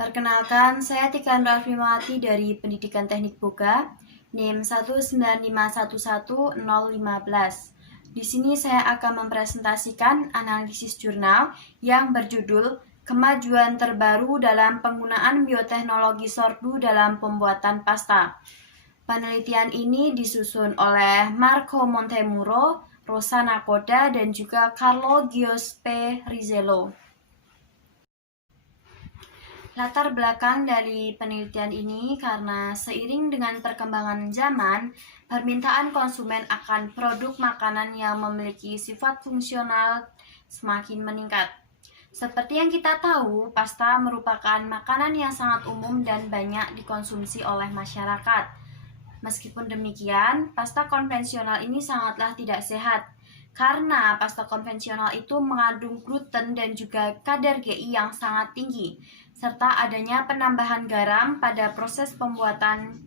Perkenalkan, saya Tika Rafimawati dari Pendidikan Teknik Boga, NIM 195111015. Di sini saya akan mempresentasikan analisis jurnal yang berjudul Kemajuan Terbaru dalam Penggunaan Bioteknologi Sordu dalam Pembuatan Pasta. Penelitian ini disusun oleh Marco Montemuro, Rosa Nakoda, dan juga Carlo Giuseppe Rizzello. Latar belakang dari penelitian ini karena seiring dengan perkembangan zaman, permintaan konsumen akan produk makanan yang memiliki sifat fungsional semakin meningkat. Seperti yang kita tahu, pasta merupakan makanan yang sangat umum dan banyak dikonsumsi oleh masyarakat. Meskipun demikian, pasta konvensional ini sangatlah tidak sehat, karena pasta konvensional itu mengandung gluten dan juga kadar GI yang sangat tinggi, serta adanya penambahan garam pada proses pembuatan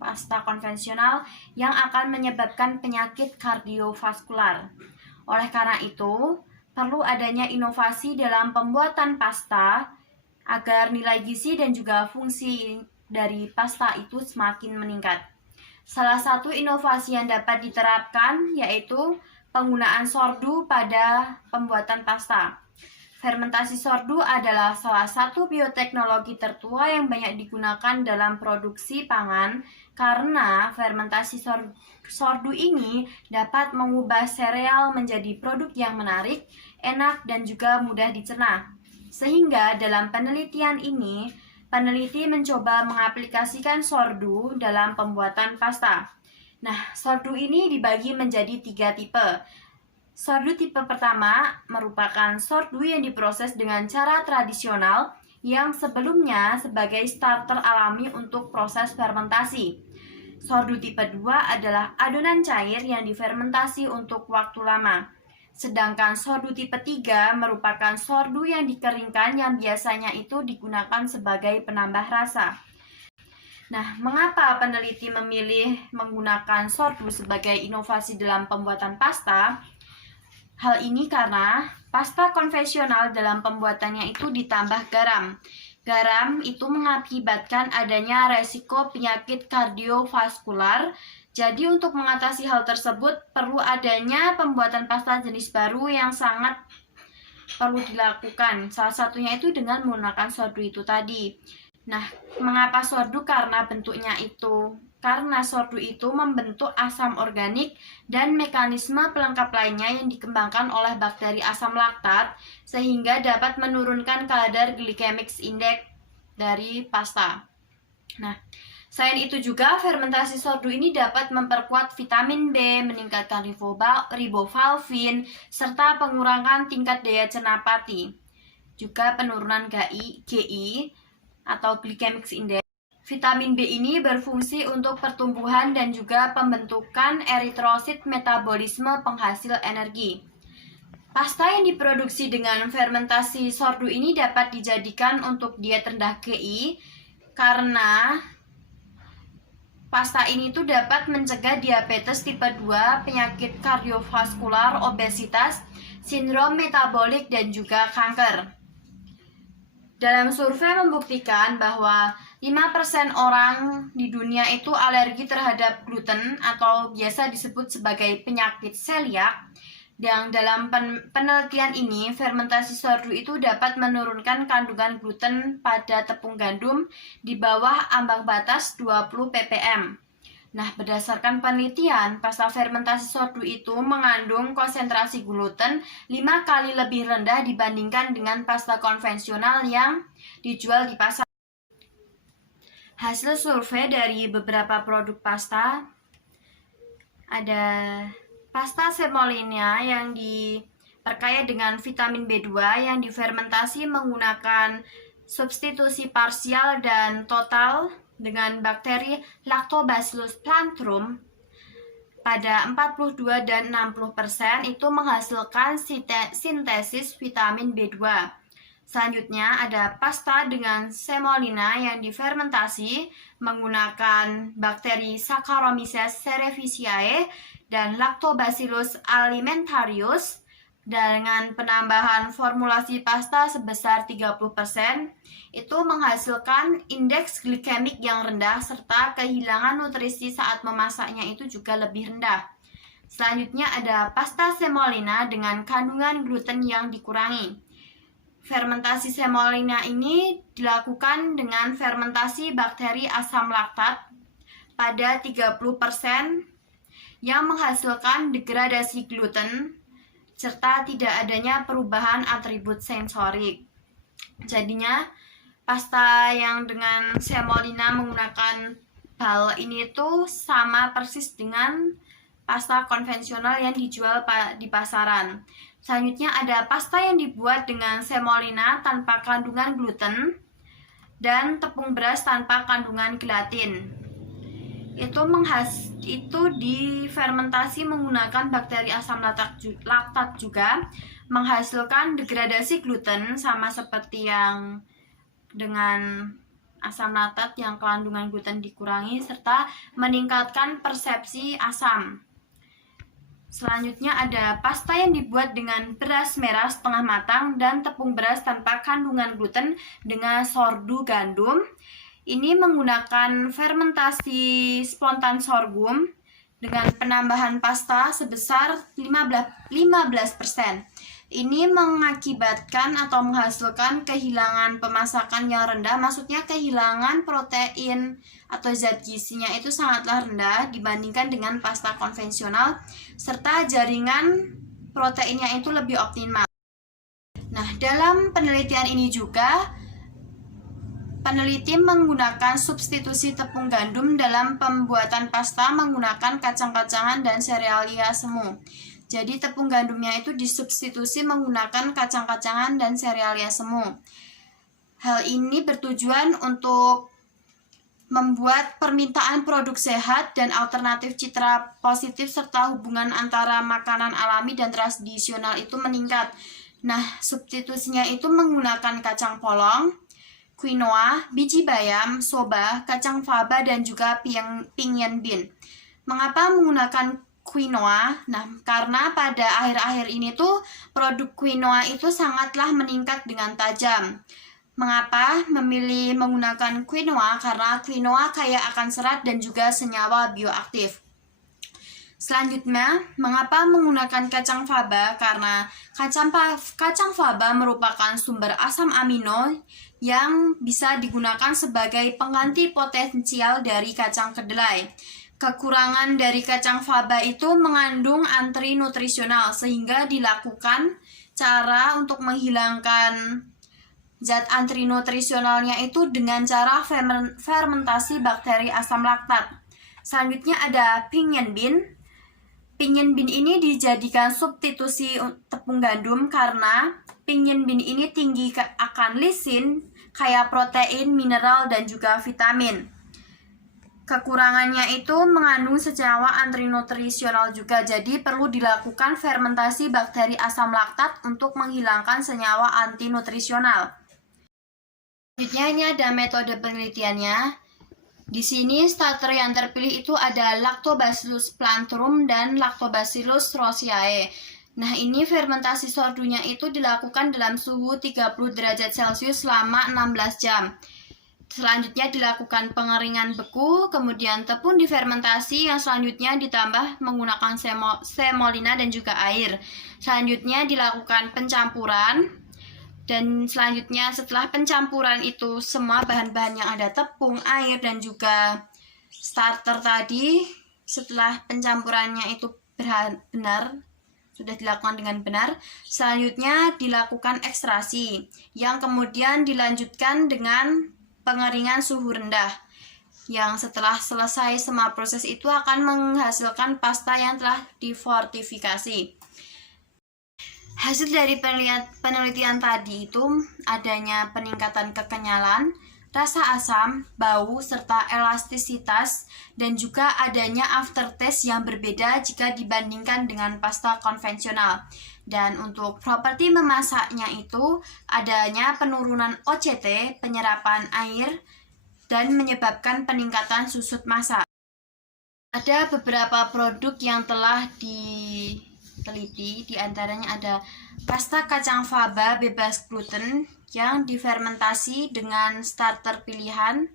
pasta konvensional yang akan menyebabkan penyakit kardiovaskular. Oleh karena itu, perlu adanya inovasi dalam pembuatan pasta agar nilai gizi dan juga fungsi dari pasta itu semakin meningkat. Salah satu inovasi yang dapat diterapkan yaitu penggunaan sordu pada pembuatan pasta. Fermentasi sordu adalah salah satu bioteknologi tertua yang banyak digunakan dalam produksi pangan karena fermentasi sordu ini dapat mengubah sereal menjadi produk yang menarik, enak, dan juga mudah dicerna. Sehingga dalam penelitian ini, peneliti mencoba mengaplikasikan sordu dalam pembuatan pasta. Nah, sordu ini dibagi menjadi 3 tipe. Sordu tipe pertama merupakan sordu yang diproses dengan cara tradisional yang sebelumnya sebagai starter alami untuk proses fermentasi. Sordu tipe 2 adalah adonan cair yang difermentasi untuk waktu lama. Sedangkan sordu tipe 3 merupakan sordu yang dikeringkan yang biasanya itu digunakan sebagai penambah rasa. Nah, mengapa peneliti memilih menggunakan sordu sebagai inovasi dalam pembuatan pasta? Hal ini karena pasta konvensional dalam pembuatannya itu ditambah garam. Garam itu mengakibatkan adanya resiko penyakit kardiovaskular. Jadi untuk mengatasi hal tersebut perlu adanya pembuatan pasta jenis baru yang sangat perlu dilakukan. Salah satunya itu dengan menggunakan sordu itu tadi. Nah, mengapa sordu? Karena bentuknya itu. Karena sordu itu membentuk asam organik dan mekanisme pelengkap lainnya yang dikembangkan oleh bakteri asam laktat sehingga dapat menurunkan kadar glycemic index dari pasta. Nah, selain itu juga fermentasi sordu ini dapat memperkuat vitamin B, meningkatkan riboflavin, serta pengurangan tingkat daya cerna pati. Juga penurunan GI atau glycemic index. Vitamin B ini berfungsi untuk pertumbuhan dan juga pembentukan eritrosit metabolisme penghasil energi. Pasta yang diproduksi dengan fermentasi sordu ini dapat dijadikan untuk diet rendah GI karena pasta ini tuh dapat mencegah diabetes tipe 2, penyakit kardiovaskular, obesitas, sindrom metabolik, dan juga kanker. Dalam survei membuktikan bahwa 5% orang di dunia itu alergi terhadap gluten atau biasa disebut sebagai penyakit celiak. Dan dalam penelitian ini, fermentasi sordu itu dapat menurunkan kandungan gluten pada tepung gandum di bawah ambang batas 20 ppm. Nah, berdasarkan penelitian, pasta fermentasi sordu itu mengandung konsentrasi gluten 5 kali lebih rendah dibandingkan dengan pasta konvensional yang dijual di pasar. Hasil survei dari beberapa produk pasta, ada pasta semolina yang diperkaya dengan vitamin B2 yang difermentasi menggunakan substitusi parsial dan total dengan bakteri Lactobacillus plantrum pada 42 dan 60% itu menghasilkan sintesis vitamin B2. Selanjutnya ada pasta dengan semolina yang difermentasi menggunakan bakteri Saccharomyces cerevisiae dan Lactobacillus alimentarius dengan penambahan formulasi pasta sebesar 30%, itu menghasilkan indeks glikemik yang rendah serta kehilangan nutrisi saat memasaknya itu juga lebih rendah. Selanjutnya ada pasta semolina dengan kandungan gluten yang dikurangi. Fermentasi semolina ini dilakukan dengan fermentasi bakteri asam laktat pada 30% yang menghasilkan degradasi gluten serta tidak adanya perubahan atribut sensorik. Jadinya pasta yang dengan semolina menggunakan BAL ini tuh sama persis dengan pasta konvensional yang dijual di pasaran. Selanjutnya ada pasta yang dibuat dengan semolina tanpa kandungan gluten dan tepung beras tanpa kandungan gelatin. Itu difermentasi menggunakan bakteri asam laktat juga, menghasilkan degradasi gluten sama seperti yang dengan asam laktat yang kandungan gluten dikurangi serta meningkatkan persepsi asam. Selanjutnya ada pasta yang dibuat dengan beras merah setengah matang dan tepung beras tanpa kandungan gluten dengan sorghum gandum. Ini menggunakan fermentasi spontan sorghum dengan penambahan pasta sebesar 15%. Ini mengakibatkan atau menghasilkan kehilangan pemasakan yang rendah, maksudnya kehilangan protein atau zat gizinya itu sangatlah rendah dibandingkan dengan pasta konvensional, serta jaringan proteinnya itu lebih optimal. Nah, dalam penelitian ini juga peneliti menggunakan substitusi tepung gandum dalam pembuatan pasta menggunakan kacang-kacangan dan serealia semu. Jadi tepung gandumnya itu disubstitusi menggunakan kacang-kacangan dan serealia semu. Hal ini bertujuan untuk membuat permintaan produk sehat dan alternatif citra positif serta hubungan antara makanan alami dan tradisional itu meningkat. Nah, substitusinya itu menggunakan kacang polong, quinoa, biji bayam, soba, kacang faba, dan juga pinyin bean. Mengapa menggunakan quinoa? Nah, karena pada akhir-akhir ini tuh produk quinoa itu sangatlah meningkat dengan tajam. Mengapa memilih menggunakan quinoa? Karena quinoa kaya akan serat dan juga senyawa bioaktif. Selanjutnya, mengapa menggunakan kacang faba? Karena kacang faba merupakan sumber asam amino yang bisa digunakan sebagai pengganti potensial dari kacang kedelai. Kekurangan dari kacang faba itu mengandung antinutrisional sehingga dilakukan cara untuk menghilangkan zat antinutrisionalnya itu dengan cara fermentasi bakteri asam laktat. Selanjutnya ada pinyin bean. Pinyin bean ini dijadikan substitusi tepung gandum karena pinyin bean ini tinggi akan lisin, kaya protein, mineral, dan juga vitamin. Kekurangannya itu mengandung senyawa antinutrisional juga, jadi perlu dilakukan fermentasi bakteri asam laktat untuk menghilangkan senyawa antinutrisional. Selanjutnya ini ada metode penelitiannya. Di sini starter yang terpilih itu ada Lactobacillus plantarum dan Lactobacillus roseae. Nah, ini fermentasi sordunya itu dilakukan dalam suhu 30 derajat Celcius selama 16 jam. Selanjutnya dilakukan pengeringan beku, kemudian tepung difermentasi yang selanjutnya ditambah menggunakan semolina dan juga air. Selanjutnya dilakukan pencampuran. Dan selanjutnya setelah pencampuran itu semua bahan-bahan yang ada tepung, air, dan juga starter tadi, setelah pencampurannya itu benar sudah dilakukan dengan benar, selanjutnya dilakukan ekstraksi yang kemudian dilanjutkan dengan pengeringan suhu rendah yang setelah selesai semua proses itu akan menghasilkan pasta yang telah difortifikasi. Hasil dari penelitian tadi itu adanya peningkatan kekenyalan, rasa asam, bau, serta elastisitas, dan juga adanya aftertaste yang berbeda jika dibandingkan dengan pasta konvensional. Dan untuk properti memasaknya itu adanya penurunan OCT, penyerapan air, dan menyebabkan peningkatan susut masak. Ada beberapa produk yang telah teliti. Di antaranya ada pasta kacang faba bebas gluten yang difermentasi dengan starter pilihan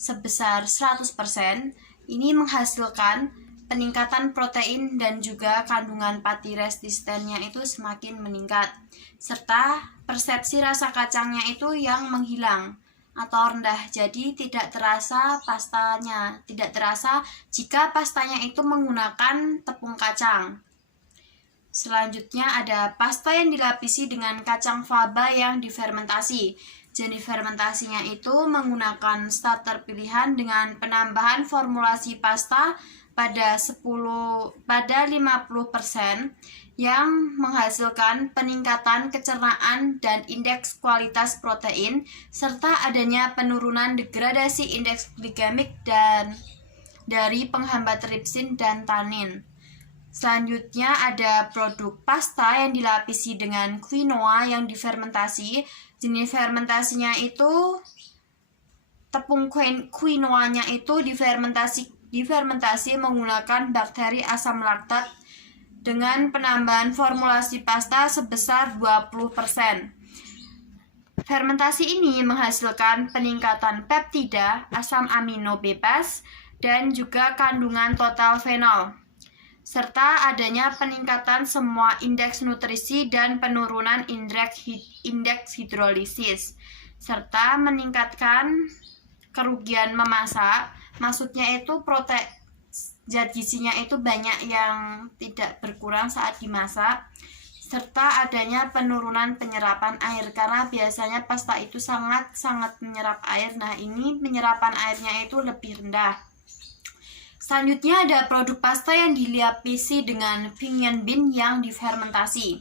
sebesar 100%. Ini menghasilkan peningkatan protein dan juga kandungan pati resistennya itu semakin meningkat, serta persepsi rasa kacangnya itu yang menghilang atau rendah, jadi tidak terasa jika pastanya itu menggunakan tepung kacang. Selanjutnya ada pasta yang dilapisi dengan kacang faba yang difermentasi. Jenis fermentasinya itu menggunakan starter pilihan dengan penambahan formulasi pasta pada 50% yang menghasilkan peningkatan kecernaan dan indeks kualitas protein serta adanya penurunan degradasi indeks glikemik dan dari penghambat tripsin dan tanin. Selanjutnya ada produk pasta yang dilapisi dengan quinoa yang difermentasi. Jenis fermentasinya itu tepung quinoanya itu difermentasi menggunakan bakteri asam laktat dengan penambahan formulasi pasta sebesar 20%. Fermentasi ini menghasilkan peningkatan peptida, asam amino bebas, dan juga kandungan total fenol, serta adanya peningkatan semua indeks nutrisi dan penurunan indeks hidrolisis, serta meningkatkan kerugian memasak. Maksudnya itu zat gizinya itu banyak yang tidak berkurang saat dimasak, serta adanya penurunan penyerapan air karena biasanya pasta itu sangat menyerap air. Nah, ini penyerapan airnya itu lebih rendah. Selanjutnya ada produk pasta yang dilapisi dengan pinyin bean yang difermentasi.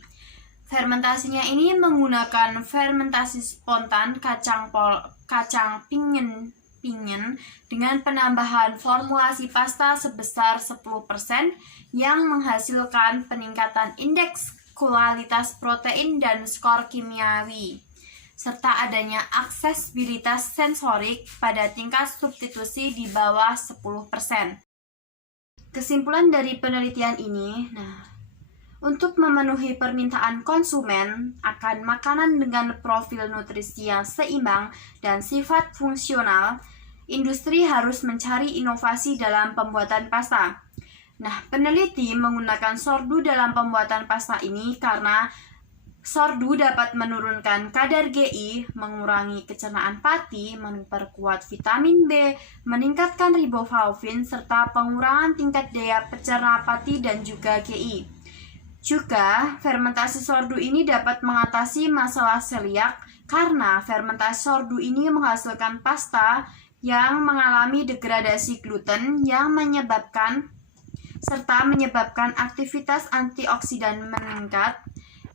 Fermentasinya ini menggunakan fermentasi spontan kacang pinyin dengan penambahan formulasi pasta sebesar 10% yang menghasilkan peningkatan indeks kualitas protein dan skor kimiawi, serta adanya aksesibilitas sensorik pada tingkat substitusi di bawah 10%. Kesimpulan dari penelitian ini, untuk memenuhi permintaan konsumen akan makanan dengan profil nutrisi yang seimbang dan sifat fungsional, industri harus mencari inovasi dalam pembuatan pasta. Peneliti menggunakan sordu dalam pembuatan pasta ini karena sordu dapat menurunkan kadar GI, mengurangi kecernaan pati, memperkuat vitamin B, meningkatkan riboflavin, serta pengurangan tingkat daya pecerna pati dan juga GI. Juga, fermentasi sordu ini dapat mengatasi masalah seliak karena fermentasi sordu ini menghasilkan pasta yang mengalami degradasi gluten yang menyebabkan aktivitas antioksidan meningkat.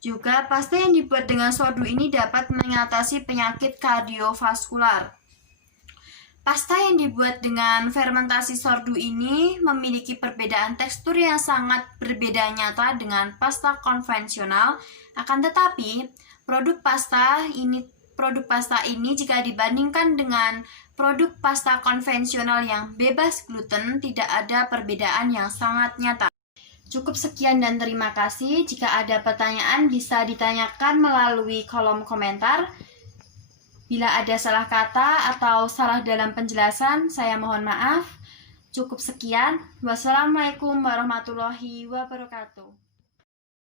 Juga, pasta yang dibuat dengan sordu ini dapat mengatasi penyakit kardiovaskular. Pasta yang dibuat dengan fermentasi sordu ini memiliki perbedaan tekstur yang sangat berbeda nyata dengan pasta konvensional. Akan tetapi, produk pasta ini jika dibandingkan dengan produk pasta konvensional yang bebas gluten, tidak ada perbedaan yang sangat nyata. Cukup sekian dan terima kasih. Jika ada pertanyaan bisa ditanyakan melalui kolom komentar. Bila ada salah kata atau salah dalam penjelasan, saya mohon maaf. Cukup sekian. Wassalamualaikum warahmatullahi wabarakatuh.